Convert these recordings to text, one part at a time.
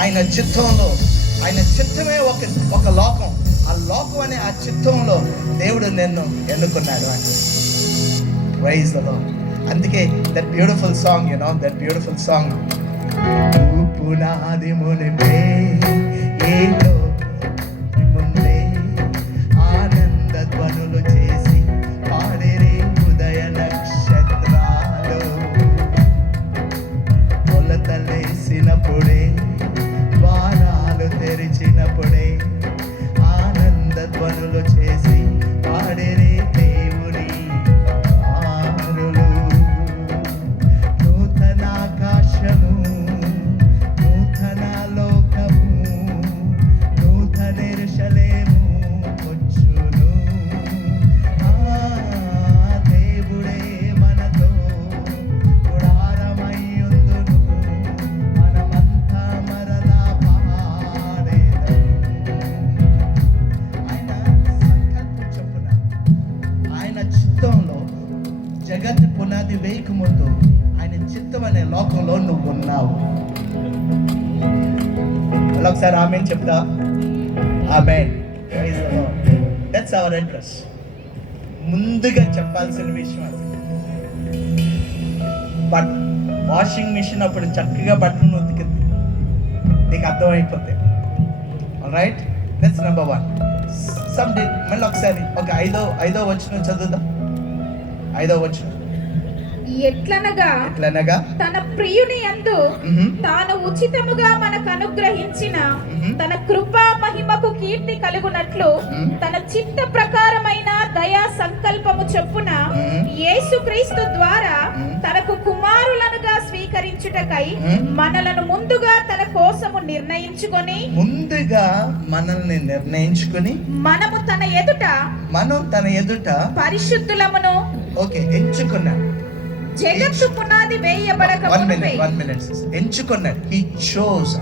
ఆయన చిత్తంలో, ఆయన చిత్తమే ఒక లోకం. ఆ లోకం అనే ఆ చిత్తంలో దేవుడు నిన్ను ఎన్నుకున్నాడు అంటే ప్రైజ్ ద లార్డ్. అందుకే that beautiful song, you know that beautiful song, పునాది మునిపే ఏలో ముందే ఆనంద ధ్వనులు చేసి పాడేరే ఉదయ నక్షత్రాలు, కొలతలేసినప్పుడే ద్వారాలు తెరిచినప్పుడే ఆనంద ధ్వనులు చేసి పాడేరే దేవుని ఆరులు. నూతన ఆకాశము, నూతన లోకము, నూతన యెరూషలేము వచ్చును. దేవుడే మనతో గుడారమయ్యుందును, మనమంతా మరలా పాడేదము. ఆయన సంకల్పం చొప్పున, ఆయన చిత్తంలో జగత్ పునాది వేయక ముందు ఆయన చిత్తం అనే లోకంలో నువ్వు ఉన్నావు. ఒకసారి ఆమెన్ చెప్తా. ఆమెన్. That's our address. ముందుగా చెప్పాల్సిన విషయం అది. బట్ వాషింగ్ మిషన్ అప్పుడు చక్కగా బట్టలు ఉతికింది, నీకు అర్థమైపోతే. Right, that's number 1. Some day మళ్ళీ ఒకసారి ఒక ఐదో వచనం చదువుదాం. 5వ వచనం, ఎట్లనగా తన ప్రియుని యందు తాను ఉచితముగా మనకు అనుగ్రహించిన తన కృపా మహిమకు కీర్తి కలుగునట్లు తన చిత్త ప్రకారమైన దయా సంకల్పము చొప్పున యేసుక్రీస్తు ద్వారా తనకు కుమారులనుగా స్వీకరించుటకై మనలను ముందుగా తన కోసము నిర్ణయించుకొని మనము తన ఎదుట పరిశుద్ధులమును ఎంచుకున్నాడు. జగత్తు పునాది వేయబడక మునుపే ఎంచుకున్నాడు. He chose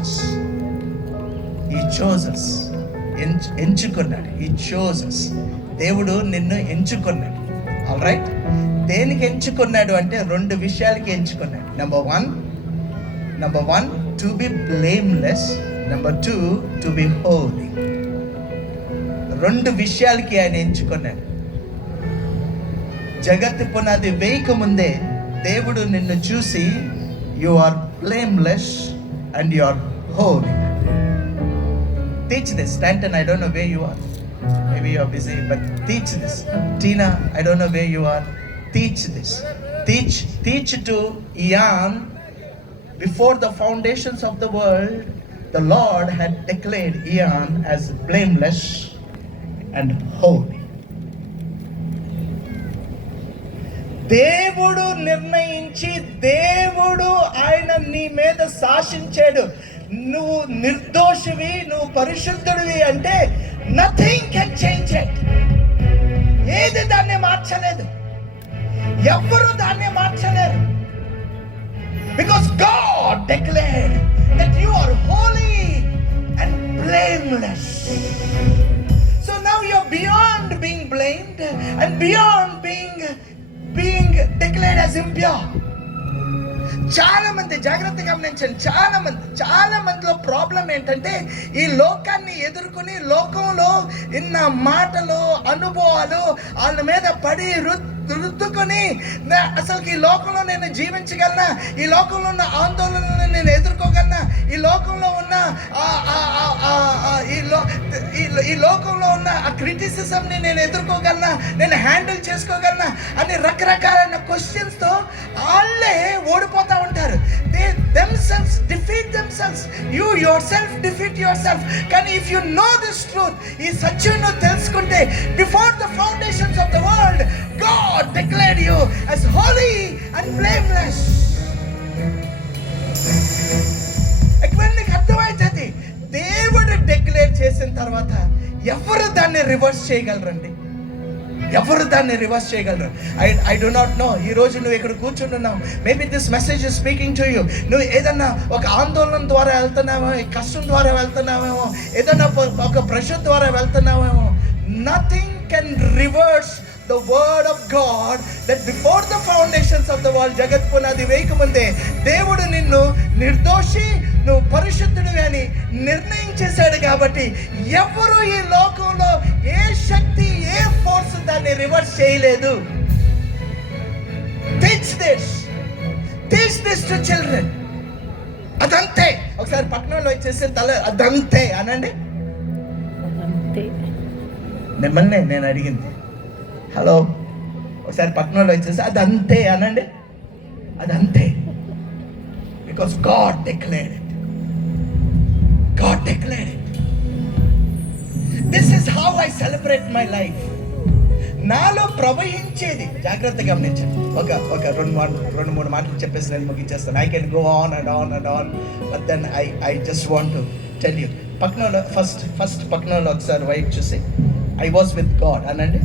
us. దేవుడు నిన్ను ఎంచుకున్నాడు. All right. దేనికి ఎంచుకున్నాడు అంటే 2 విషయాలకి ఎంచుకున్నాడు. Number 1 to be blameless, number 2 to be holy. 2 విషయాలకి ఆయన ఎంచుకున్నాడు. జగత్తు పునాది వేయక ముందే దేవుడు నిన్ను చూసి you are blameless and you are holy. Teach this. Stanton, I don't know where you are. Maybe you are busy, but teach this. Tina, I don't know where you are. Teach this. Teach to Ian. Before the foundations of the world, the Lord had declared Ian as blameless and holy. దేవుడు నిర్ణయించి, దేవుడు ఆయన నీ మీద శాసించాడు. నువ్వు నిర్దోషివి, నువ్వు పరిశుద్ధుడివి అంటే nothing can change it. ఏది దాన్ని మార్చలేదు, ఎవ్వరు దాన్ని మార్చలేరు. Because God declared that you are holy and blameless. So now you are beyond being blamed and beyond being declared as impure. చాలా మంది, జాగ్రత్తగా గమనించండి, చాలా మందిలో ప్రాబ్లం ఏంటంటే ఈ లోకాన్ని ఎదుర్కొని లోకంలో ఇన్న మాటలు, అనుభవాలు వాళ్ళ మీద పడి రుద్దుకొని అసలు ఈ లోకంలో నేను జీవించగలనా, ఈ లోకంలో ఉన్న ఆందోళనలను నేను ఎదుర్కోగలనా, ఈ లోకంలో ఉన్న ఈ లోకంలో ఉన్న ఆ క్రిటిసిజంని నేను ఎదుర్కోగలనా, నేను హ్యాండిల్ చేసుకోగలనా అని రకరకాలైన క్వశ్చన్స్తో వాళ్ళే ఓడిపోతా ఉంటారు. They themselves defeat themselves. You yourself defeat yourself. కానీ if you know this truth, ఈ సత్యాన్ని తెలుసుకుంటే, before the foundations of the world, God declared you as holy and blameless. ఎక్కడ నీకు అర్థమవుతుంది, దేవుడు డిక్లేర్ చేసిన తర్వాత ఎవరు దాన్ని రివర్స్ చేయగలరండి? ఎవరు దాన్ని రివర్స్ చేయగలరు? I do not know. ఈరోజు నువ్వు ఇక్కడ కూర్చుంటున్నావు, maybe this message is speaking to you. నువ్వు ఏదన్నా ఒక ఆందోళన ద్వారా వెళ్తున్నావేమో, కష్టం ద్వారా వెళ్తున్నావేమో, ఏదన్నా ఒక ప్రెషర్ ద్వారా వెళ్తున్నావేమో. Nothing can reverse the word of God that before the foundations of the world, జగత్ పునాది వేయక ముందే దేవుడు నిన్ను నిర్దోషి, నువ్వు పరిశుద్ధుడు అని నిర్ణయించేశాడు కాబట్టి ఎవరు ఈ లోకంలో ఏ శక్తి ఏ ఫోర్స్ దాన్ని రివర్స్ చేయలేదు. Teach this to children. అదంతే. ఒకసారి పట్టణంలో వచ్చేసి తల అదంతే అనండి. మిమ్మల్ని నేను అడిగింది, హలో, ఒకసారి పట్టణంలో వచ్చేసి అదంతే అనండి. అదంతే. Because God declared it. God declared it. This is how I celebrate my life. నాలో ప్రవహించేది, జాగ్రత్తగా గమనించండి. ఒక రెండు మూడు మాటలు చెప్పేసి నేను ముగించేస్తాను. I can go on and on and on, but then I just want to tell you. పక్కనలో ఫస్ట్ పక్కనలో ఒకసారి వైపు చూసి ఐ వాజ్ విత్ గాడ్ అనండి.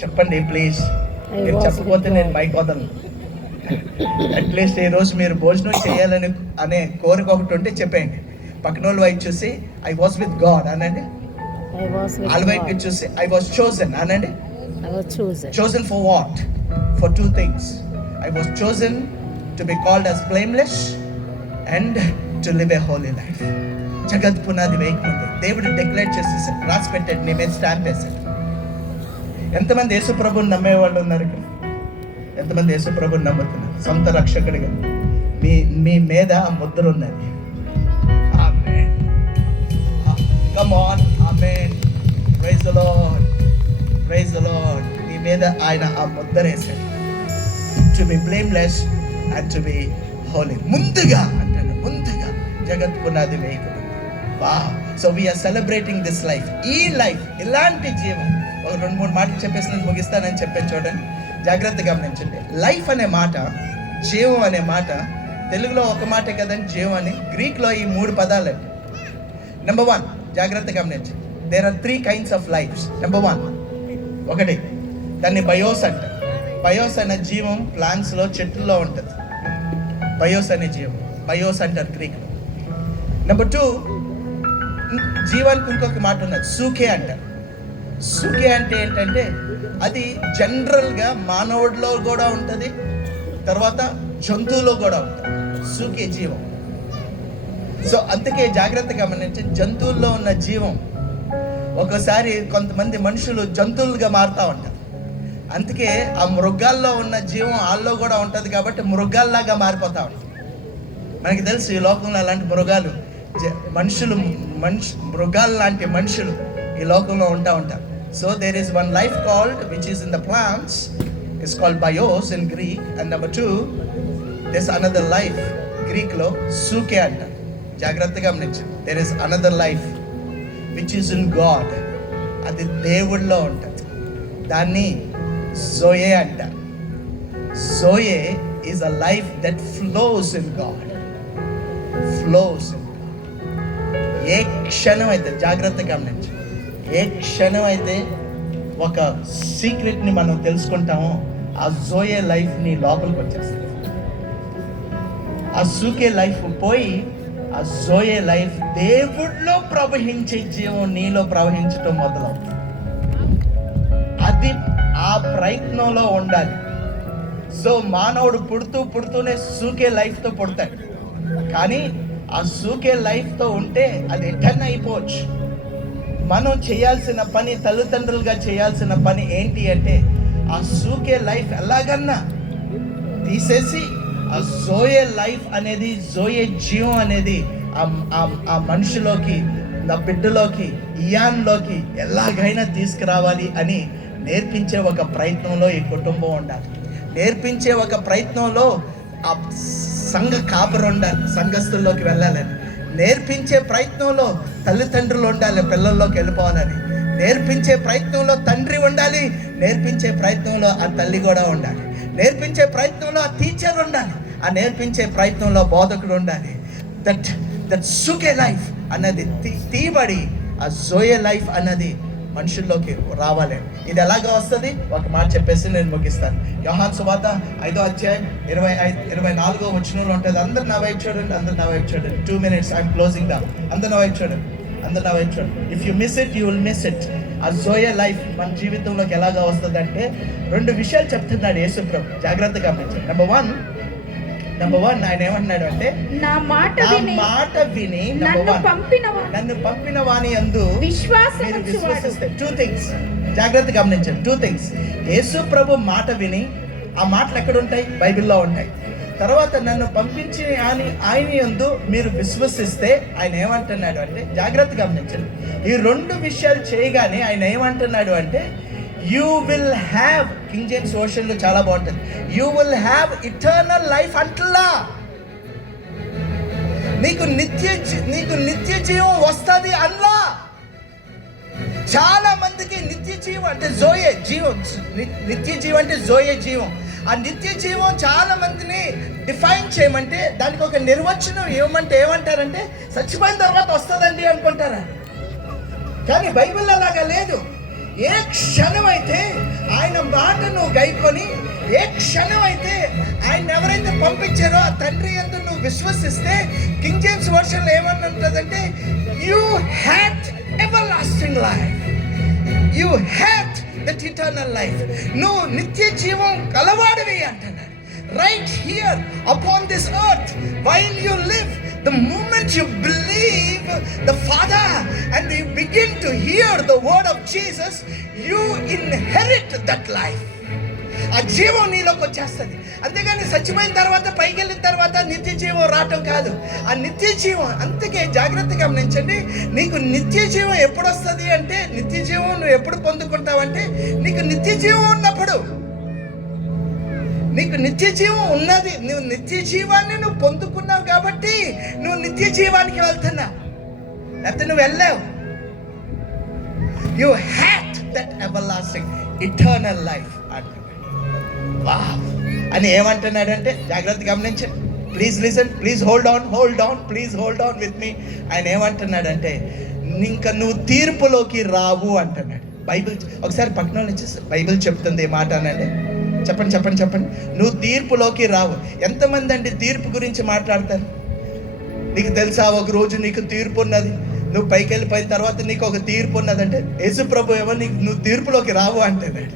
చెప్పండి ప్లీజ్. మీరు చెప్పకపోతే నేను మైక్ వదలను. అట్లీస్ట్ ఈ రోజు మీరు భోజనం చేయాలని అనే కోరిక ఒకటి ఉంటే చెప్పండి. పక్కన వాళ్ళ వైపు చూసి ఐ వాజ్ విత్ గాడ్ అనండి. వాళ్ళ వైపు చూసి ఐ వాజ్ చోజన్ అనండి. Chosen for what? For two things. I was chosen to be called as blameless and to live a holy life. జగత్ పునాది వేయకముందు దేవుడు డిక్లేర్ చేసేసాడు, రాసి పెట్టాడు, నీ మీద స్టాంప్ వేసాడు. ఎంతమంది యేసు ప్రభుని నమ్మేవాళ్ళు ఉన్నారు ఇక్కడ? ఎంతమంది యేసు ప్రభుని నమ్ముతున్నారు సొంత రక్షకుడిగా? మీ మీద ఆ ముద్ర ఉన్నది. ఆమేన్. Come on. ఆమేన్. Praise the lord. Praise the lord. నీ మీద ఆయన ఆ ముద్ర వేసాడు. To be blameless and to be holy. ముందుగా అంటాడు, ముందుగా జగత్ పునాది వేయకముందు. Wow. So we are celebrating this life. ఈ లైఫ్, ఇలాంటి జీవం. ఒక రెండు మూడు మాటలు చెప్పేసి నేను ముగిస్తానని చెప్పాను. చూడండి, జాగ్రత్తగా గమనించండి. లైఫ్ అనే మాట, జీవం అనే మాట తెలుగులో ఒక మాటే కదండి జీవం అని. గ్రీక్లో ఈ మూడు పదాలండి. నెంబర్ 1, జాగ్రత్తగా గమనించండి. There are 3 kinds of lives. Number 1, ఒకటి దాన్ని బయోస్ అంటారు. బయోస్ అనే జీవం ప్లాంట్స్లో, చెట్లలో ఉంటుంది. బయోస్ అనే జీవం, బయోస్ అంటారు గ్రీక్లో. నెంబర్ 2, జీవానికి ఇంకొక మాట ఉన్నది, సూకే అంటారు. సూకే అంటే ఏంటంటే అది జనరల్గా మానవుడిలో కూడా ఉంటుంది, తర్వాత జంతువులో కూడా ఉంటుంది. సూకే జీవం. సో అందుకే జాగ్రత్తగా గమనించి, జంతువుల్లో ఉన్న జీవం ఒకసారి కొంతమంది మనుషులు జంతువులుగా మారుతూ ఉంటారు. అందుకే ఆ మృగాల్లో ఉన్న జీవం వాళ్ళలో కూడా ఉంటుంది కాబట్టి మృగాల్లాగా మారిపోతూ ఉంటుంది. మనకి తెలుసు ఈ లోకంలో అలాంటి మృగాలు, మృగాలు లాంటి మనుషులు ఈ లోకంలో ఉంటారు. So there is one life called, which is in the plants, is called bios in Greek. And number 2, this another life, గ్రీక్లో సూకే అంటారు. జాగ్రత్తగా గమనించండి. There is another life which is in God. అది దేవుడిలో ఉంటుంది. దాన్ని జోయే అంటారు. Zoe is a life that flows in God. Flows in God. ఏ క్షణం అయితే, జాగ్రత్తగా గమనించండి, ఏ క్షణం అయితే ఒక సీక్రెట్ని మనం తెలుసుకుంటామో ఆ జోయే లైఫ్ నీ లోపలికి వచ్చేస్తుంది. ఆ సూకే లైఫ్ పోయి ఆ జోయే లైఫ్ దేవుడిలో ప్రవహించే జీవం నీలో ప్రవహించటం మొదలవుతుంది. అది ఆ ప్రయత్నంలో ఉండాలి. సో మానవుడు పుడుతూనే సూకే లైఫ్తో పుడతాడు. కానీ ఆ సూకే లైఫ్తో ఉంటే అది ఎటర్న్ అయిపోవచ్చు. మనం చేయాల్సిన పని, తల్లిదండ్రులుగా చేయాల్సిన పని ఏంటి అంటే ఆ సూకే లైఫ్ ఎలాగన్నా తీసేసి ఆ జోయే లైఫ్ అనేది, జోయే జీవం అనేది ఆ మనిషిలోకి, నా బిడ్డలోకి, ఇయాన్లోకి ఎలాగైనా తీసుకురావాలి అని నేర్పించే ఒక ప్రయత్నంలో ఈ కుటుంబం ఉండాలి. నేర్పించే ఒక ప్రయత్నంలో ఆ సంఘ కాపరు ఉండాలి, సంఘస్థుల్లోకి వెళ్ళాలని. నేర్పించే ప్రయత్నంలో తల్లిదండ్రులు ఉండాలి, పిల్లల్లోకి వెళ్ళిపోవాలని. నేర్పించే ప్రయత్నంలో తండ్రి ఉండాలి, నేర్పించే ప్రయత్నంలో ఆ తల్లి కూడా ఉండాలి. నేర్పించే ప్రయత్నంలో ఆ టీచర్ ఉండాలి, ఆ నేర్పించే ప్రయత్నంలో బోధకుడు ఉండాలి. దట్ సుకే లైఫ్ అన్నది తీయబడి ఆ జోయే లైఫ్ అన్నది మనుషుల్లోకి రావాలి. ఇది ఎలాగ వస్తుంది? ఒక మాట చెప్పేసి నేను ముగిస్తాను. యోహాను సువార్త 5వ అధ్యాయం 24వ వచనంలో ఉంటుంది. అందరు నా వైపు చూడండి, అందరు నా వైపు చూడండి. 2 minutes, ఐఎమ్ క్లోజింగ్ డౌన్. అందరు నా వైపు చూడండి, అందరు నా వైపు చూడండి. If you miss it, you will miss it. ఆ జోయే లైఫ్ మన జీవితంలోకి ఎలాగా వస్తుంది అంటే 2 విషయాలు చెప్తున్నాడు యేసు ప్రభు. జాగ్రత్తగా గమనించండి. నెంబర్ నెంబర్ 1 ఆయన ఏమన్నాడు అంటే నా మాట ఆ విని మాట విని నన్ను పంపినవాడు నన్ను పంపిన వాని యందు విశ్వాసం మీరు ఉంచువాడు. విశ్వసిస్తే 2 థింగ్స్ జాగ్రత్త గమనించండి. 2 థింగ్స్. యేసు ప్రభు మాట విని, ఆ మాటలు ఎక్కడ ఉంటాయి? బైబిల్లో ఉంటాయి. తర్వాత నన్ను పంపించి ఆయన యందు మీరు విశ్వసిస్తే ఆయన ఏమంటున్నాడు అంటే, జాగ్రత్త గమనించండి, ఈ 2 విషయాలు చేయగానే ఆయన ఏమంటున్నాడు అంటే, you will have, king James వర్షన్లో చాలా బాగుంటుంది, you will have eternal life అంటలా. నీకు నిత్య జీవం వస్తుంది అన్లా. చాలా మందికి నిత్య జీవం అంటే జోయే జీవం, నిత్య జీవం అంటే జోయే జీవం. ఆ నిత్య జీవం చాలా మందిని డిఫైన్ చేయమంటే, దానికి ఒక నిర్వచనం ఇవ్వమంటే ఏమంటారంటే, చచ్చిపోయిన తర్వాత వస్తుందండి అనుకుంటారా. కానీ బైబిల్ అలాగా లేదు. ఏ క్షణం అయితే ఆయన మాటను గైకొని, ఏ క్షణం అయితే ఆయన ఎవరైతే పంపించారో ఆ తండ్రి యందు నువ్వు విశ్వసిస్తే, కింగ్ జేమ్స్ వర్షన్లో ఏమని ఉంటుందంటే, you had ever lasting life, you had that eternal life. నువ్వు నిత్య జీవం కలవాడివి అంటున్నాడు. Right here upon this earth, while you live, the moment you believe the Father and you begin to hear the word of Jesus, you inherit that life. ఆ జీవం నీలోకి వచ్చేస్తుంది. అంతేగాని చచ్చిపోయిన తర్వాత, పైకి వెళ్ళిన తర్వాత నిత్య జీవం రావటం కాదు. ఆ నిత్య జీవం, అందుకే జాగ్రత్తగా గమనించండి, నీకు నిత్య జీవం ఎప్పుడు వస్తుంది అంటే, నిత్య జీవం నువ్వు ఎప్పుడు పొందుకుంటావంటే, నీకు నిత్య జీవం ఉన్నప్పుడు. నీకు నిత్య జీవం ఉన్నది, నువ్వు నిత్య జీవాన్ని నువ్వు పొందుకున్నావు కాబట్టి నువ్వు నిత్య జీవానికి వెళ్తున్నావు, లేకపోతే నువ్వు వెళ్ళావు. You had that everlasting eternal life అంటున్నాడు. వావ్ అని ఏమంటున్నాడంటే, జాగ్రత్త గమనించండి, please listen, please hold on please hold on with me. ఆయన ఏమంటున్నాడంటే, ఇంకా నువ్వు తీర్పులోకి రావు అంటున్నాడు. బైబిల్ ఒకసారి పక్కన నుంచి బైబిల్ చెప్తుంది ఏ మాట అనండి. చెప్పండి. నువ్వు తీర్పులోకి రావు. ఎంతమంది అండి తీర్పు గురించి మాట్లాడతారు? నీకు తెలుసా ఒక రోజు నీకు తీర్పు ఉన్నది, నువ్వు పైకి వెళ్ళిపోయిన తర్వాత నీకు ఒక తీర్పు ఉన్నదంటే, యేసు ప్రభు ఏమో నువ్వు తీర్పులోకి రావు అంటున్నాడు.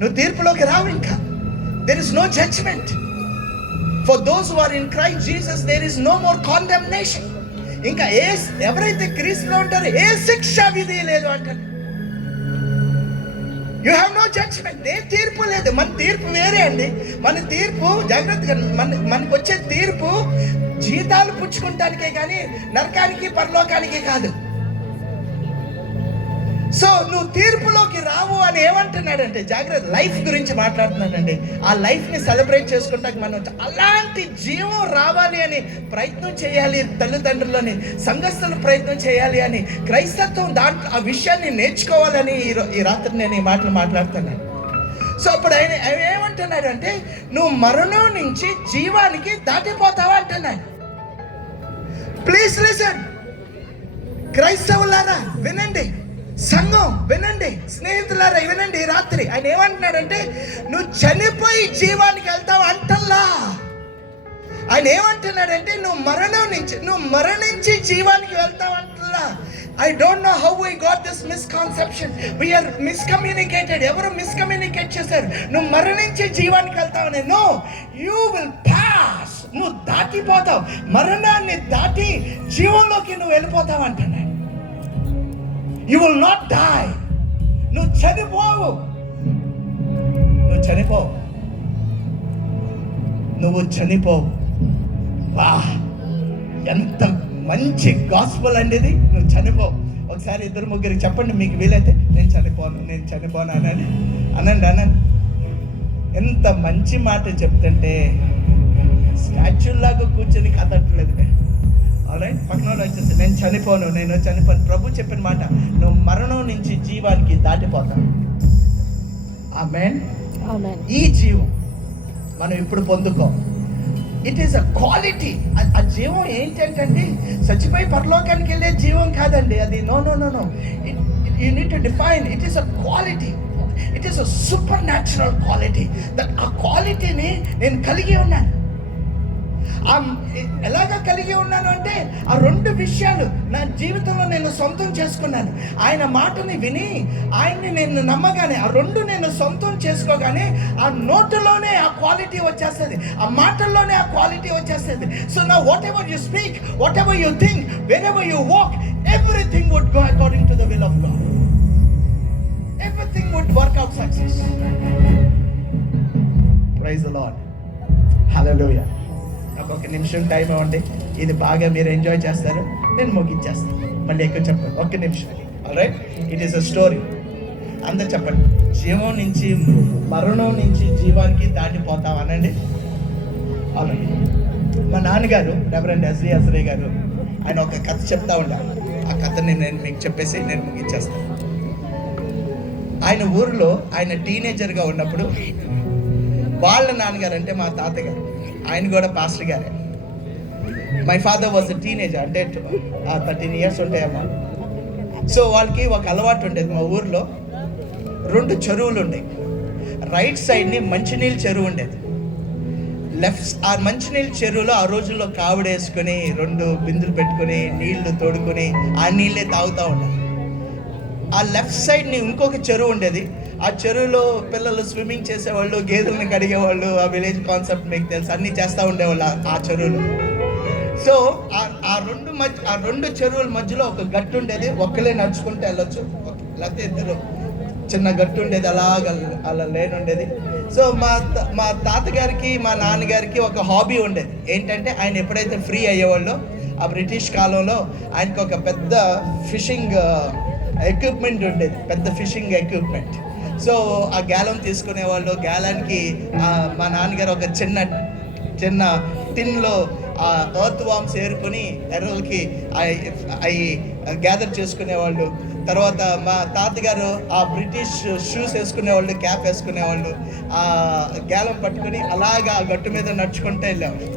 నువ్వు తీర్పులోకి రావు. ఇంకా there is no judgment for those who are in Christ Jesus. There is no more condemnation. ఇంకా ఎవరైతే క్రీస్తులో ఉంటారో ఏ శిక్ష విధి లేదు అంటారు. You have no judgment. ఏ తీర్పు లేదు. మన తీర్పు వేరే అండి. మన తీర్పు జాగ్రత్తగా, మనకు వచ్చే తీర్పు జీతాలు పుచ్చుకుంటానికే కానీ నరకానికి పరలోకానికి కాదు. సో నువ్వు తీర్పులోకి రావు అని ఏమంటున్నాడంటే, జాగ్రత్త, లైఫ్ గురించి మాట్లాడుతున్నాడండి. ఆ లైఫ్ని సెలబ్రేట్ చేసుకుంటానికి మనం అలాంటి జీవం రావాలి అని ప్రయత్నం చేయాలి. తల్లిదండ్రులని, సంఘస్థులు ప్రయత్నం చేయాలి అని, క్రైస్తత్వం దాంట్లో ఆ విషయాన్ని నేర్చుకోవాలని ఈ రాత్రి నేను ఈ మాటలు మాట్లాడుతున్నాను. సో అప్పుడు ఆయన ఏమంటున్నాడు అంటే, నువ్వు మరణం నుంచి జీవానికి దాటిపోతావా అంటున్నాడు. ప్లీజ్ లిసన్, క్రైస్తవులారా వినండి, సంఘం వినండి, స్నేహితులారా వినండి. రాత్రి ఆయన ఏమంటున్నాడంటే, నువ్వు చనిపోయి జీవానికి వెళ్తావు అంటల్లా. ఆయన ఏమంటున్నాడంటే, నువ్వు మరణించి జీవానికి వెళ్తావు అంటల్లా. I don't know how we got this misconception. We are miscommunicated. ఎవరు మిస్కమ్యూనికేట్ చేశారు? నువ్వు మరణించి జీవానికి వెళ్తావని. No, you will pass. నువ్వు దాటిపోతావు. మరణాన్ని దాటి జీవంలోకి నువ్వు వెళ్ళిపోతావు అంటున్నాడు. You will not die. నువ్వు చనిపోవు. నువ్వు చనిపోవు. వా, ఎంత మంచి గాస్పెల్ అండి ఇది. నువ్వు చనిపోవు. ఒకసారి 2-3 చెప్పండి, మీకు వీలైతే, నేను చనిపోను అనండి. ఎంత మంచి మాట చెప్తుంటే స్టాచ్యూలాగా కూర్చొని కదట్లేదు. ఆల్రైట్, పక్కన వచ్చేసి నేను చనిపోను. ప్రభు చెప్పిన మాట, నువ్వు మరణం నుంచి జీవానికి దాటిపోతావు. ఆమేన్. ఈ జీవం మనం ఇప్పుడు పొందుకో. It is a quality. ఆ జీవం ఏంటంటే చచ్చిపోయి పరలోకానికి వెళ్ళే జీవం కాదండి అది. No, you need to define. It is a quality. It is a supernatural quality. That ఆ క్వాలిటీని నేను కలిగి ఉన్నాను. ఎలాగ కలిగి ఉన్నాను అంటే ఆ రెండు విషయాలు నా జీవితంలో నేను సొంతం చేసుకున్నాను. ఆయన మాటని విని ఆయన్ని నేను నమ్మగానే ఆ రెండు నేను సొంతం చేసుకోగానే ఆ నోటులోనే ఆ క్వాలిటీ వచ్చేస్తుంది, ఆ మాటల్లోనే ఆ క్వాలిటీ వచ్చేస్తుంది. సో నా whatever you speak, whatever you think, wherever you walk, everything would go according to the will of God. Everything would work out success. Praise the Lord. Hallelujah. నాకు ఒక నిమిషం time ఇవ్వండి, ఇది బాగా మీరు enjoy చేస్తారు, నేను ముగించేస్తాను. మళ్ళీ ఎక్కువ చెప్పండి, ఒక్క నిమిషం. Alright, it is a story. అందరు చెప్పండి, జీవం నుంచి మరణం నుంచి జీవానికి దాటిపోతాం అనండి. అవునండి. మా నాన్నగారు రెవరెండ్ ఎస్వి అసరే గారు ఆయన ఒక కథ చెప్తా ఉండాలి. ఆ కథని నేను మీకు చెప్పేసి నేను ముగించేస్తాను. ఆయన ఊరిలో ఆయన టీనేజర్గా ఉన్నప్పుడు వాళ్ళ నాన్నగారు అంటే మా తాతగారు, ఆయన కూడా పాస్టర్ గారే. My father was a teenager, అంటే 13 years ఉంటాయమ్మా. సో వాళ్ళకి ఒక అలవాటు ఉండేది. మా ఊరిలో 2 చెరువులు ఉండేవి. రైట్ సైడ్ని మంచినీళ్ళ చెరువు ఉండేది. ఆ మంచినీళ్ళ చెరువులో ఆ రోజుల్లో కావిడేసుకొని 2 బిందులు పెట్టుకొని నీళ్లు తోడుకొని ఆ నీళ్ళే తాగుతూ ఉండాలి. ఆ లెఫ్ట్ సైడ్ని ఇంకొక చెరువు ఉండేది. ఆ చెరువులో పిల్లలు స్విమ్మింగ్ చేసేవాళ్ళు, గేదెలను కడిగేవాళ్ళు. ఆ విలేజ్ కాన్సెప్ట్ మీకు తెలుసు, అన్నీ చేస్తూ ఉండేవాళ్ళు ఆ చెరువులో. సో ఆ రెండు చెరువుల మధ్యలో ఒక గట్టు ఉండేది. ఒక్కలే నడుచుకుంటే వెళ్ళొచ్చు, లేకపోతే ఇద్దరు. చిన్న గట్టు ఉండేది, అలా లేని ఉండేది. సో మా తాతగారికి మా నాన్నగారికి ఒక హాబీ ఉండేది. ఏంటంటే ఆయన ఎప్పుడైతే ఫ్రీ అయ్యేవాళ్ళో ఆ బ్రిటిష్ కాలంలో ఆయనకు ఒక పెద్ద ఫిషింగ్ ఎక్విప్మెంట్ ఉండేది, పెద్ద ఫిషింగ్ ఎక్విప్మెంట్. సో ఆ గ్యాలం తీసుకునేవాళ్ళు. గ్యాలానికి మా నాన్నగారు ఒక చిన్న టిన్లో ఆ ఎర్త్ వామ్స్ ఏరుకొని ఎర్రలకి అవి గ్యాదర్ చేసుకునేవాళ్ళు. తర్వాత మా తాతగారు ఆ బ్రిటిష్ షూస్ వేసుకునేవాళ్ళు, క్యాప్ వేసుకునేవాళ్ళు. ఆ గ్యాలం పట్టుకొని అలాగా ఆ గట్టు మీద నడుచుకుంటూ వెళ్ళేవాళ్ళు.